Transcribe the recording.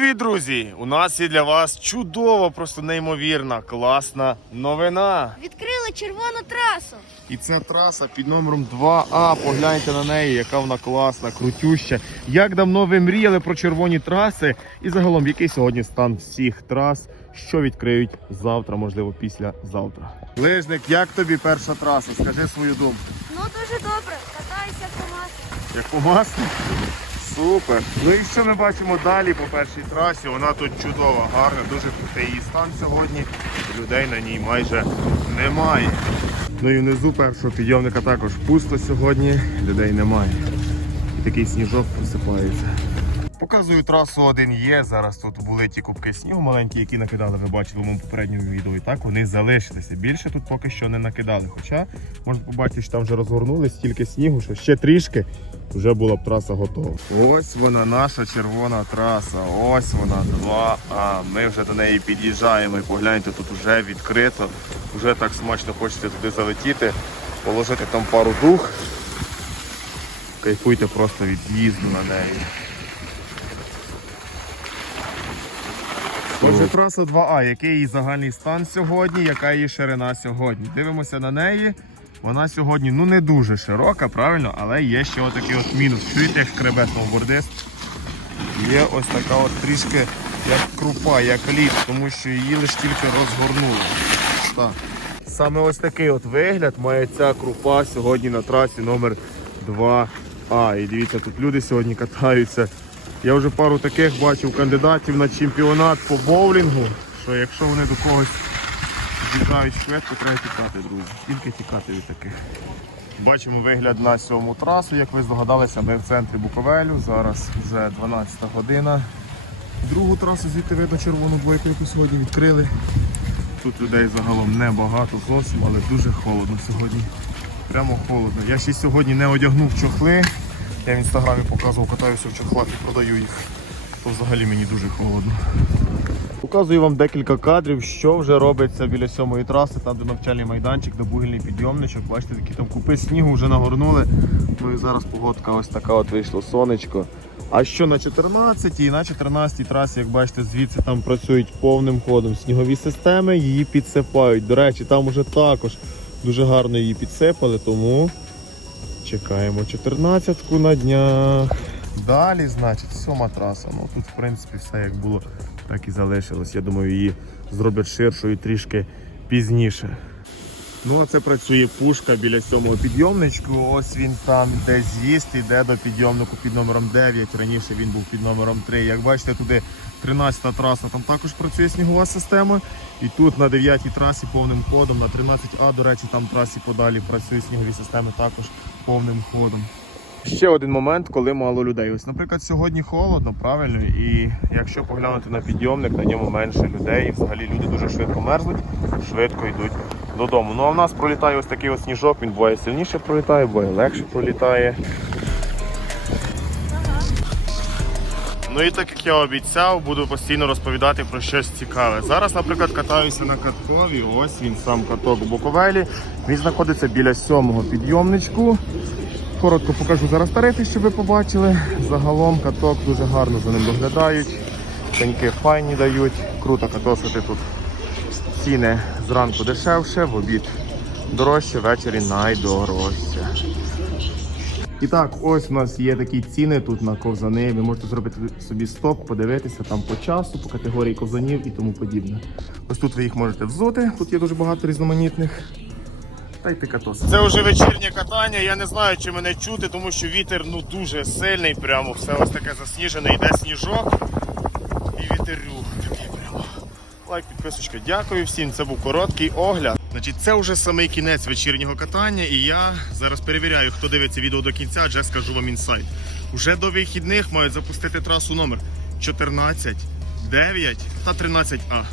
привіт, друзі! У нас є для вас чудова, просто неймовірна, класна новина. Відкрили червону трасу. І ця траса під номером 2А. Погляньте на неї, яка вона класна, крутюща. Як давно ви мріяли про червоні траси, і загалом який сьогодні стан всіх трас, що відкриють завтра, можливо, післязавтра. Лижник, як тобі перша траса? Скажи свою думку. Ну дуже добре. Катаюся по масі. Як по маслу? Супер. Ну і що ми бачимо далі по першій трасі? Вона тут чудова, гарна, дуже крутий її стан сьогодні. Людей на ній майже немає. Ну і внизу першого підйомника також пусто сьогодні, людей немає. І такий сніжок просипається. Показую трасу 1 є. Зараз тут були ті кубки снігу маленькі, які накидали, ви бачили в моєму попередньому відео. І так вони залишилися. Більше тут поки що не накидали. Хоча можна побачити, що там вже розгорнули стільки снігу, що ще трішки вже була б траса готова. Ось вона, наша червона траса. Ось вона 2А. Ми вже до неї під'їжджаємо і погляньте, тут вже відкрито. Вже так смачно хочеться туди залетіти, положити там пару дух. Кайфуйте просто від з'їзду на неї. Отже, траса 2А, який її загальний стан сьогодні, яка її ширина сьогодні. Дивимося на неї. Вона сьогодні ну не дуже широка, правильно, але є ще отакий от мінус. Чуєте, як шкребе сноубордист? Є ось така от трішки як крупа, як лід, тому що її лише тільки розгорнули. Так. Саме ось такий от вигляд має ця крупа сьогодні на трасі номер 2А. І дивіться, тут люди сьогодні катаються. Я вже пару таких бачив кандидатів на чемпіонат по боулінгу, що якщо вони до когось тікають швидко, треба тікати, друзі. Тільки тікати від таких. Бачимо вигляд на сьому трасу, як ви здогадалися, ми в центрі Буковелю. Зараз вже 12 година. Другу трасу звідти видно червону двойку, яку сьогодні відкрили. Тут людей загалом небагато зовсім, але дуже холодно сьогодні. Прямо холодно. Я ще сьогодні не одягнув чохли. Я в інстаграмі показував, катаюся в чохлах і продаю їх. То взагалі мені дуже холодно. Показую вам декілька кадрів, що вже робиться біля сьомої траси, там де навчальний майданчик, де бугельний підйомничок. Бачите, такі там купи снігу вже нагорнули. Ну і зараз погодка ось така от вийшло сонечко. А що на 14-й, на 14-й трасі, як бачите, звідси там працюють повним ходом снігові системи, її підсипають. До речі, там уже також дуже гарно її підсипали, тому чекаємо 14-ку на днях. Далі, значить, сьома траса. Ну тут, в принципі, все як було, так і залишилось. Я думаю, її зроблять ширшою трішки пізніше. Ну, а це працює пушка біля сьомого підйомничку. Ось він там, де з'їзд, іде до підйомнику під номером 9. Раніше він був під номером 3. Як бачите, туди 13-та траса, там також працює снігова система. І тут на 9-й трасі повним ходом, на 13А, до речі, там трасі подалі працює снігові системи також повним ходом. Ще один момент, коли мало людей. Ось, наприклад, сьогодні холодно, правильно, і якщо поглянути на підйомник, на ньому менше людей, і взагалі люди дуже швидко мерзнуть, швидко йдуть додому. Ну а в нас пролітає ось такий ось сніжок, він буває сильніше пролітає, буває легше пролітає. Ну і так як я обіцяв, буду постійно розповідати про щось цікаве. Зараз, наприклад, катаюся на каткові. Ось він сам каток у Буковелі. Він знаходиться біля сьомого підйомничку. Коротко покажу зараз тарифи, щоб ви побачили. Загалом каток дуже гарно за ним доглядають. Пеньки файні дають. Круто катосити тут. Ціни зранку дешевше, в обід дорожче, ввечері найдорожче. І так, ось у нас є такі ціни тут на ковзани. Ви можете зробити собі стоп, подивитися там по часу, по категорії ковзанів і тому подібне. Ось тут ви їх можете взути, тут є дуже багато різноманітних. Та й ти катос. Це вже вечірнє катання. Я не знаю, чи мене чути, тому що вітер ну дуже сильний, прямо все ось таке засніжене, йде сніжок і вітерюх такий прямо. Лайк, підписочка. Дякую всім. Це був короткий огляд. Значить, це вже самий кінець вечірнього катання, і я зараз перевіряю, хто дивиться відео до кінця, адже скажу вам інсайт. Уже до вихідних мають запустити трасу номер 14, 9 та 13А.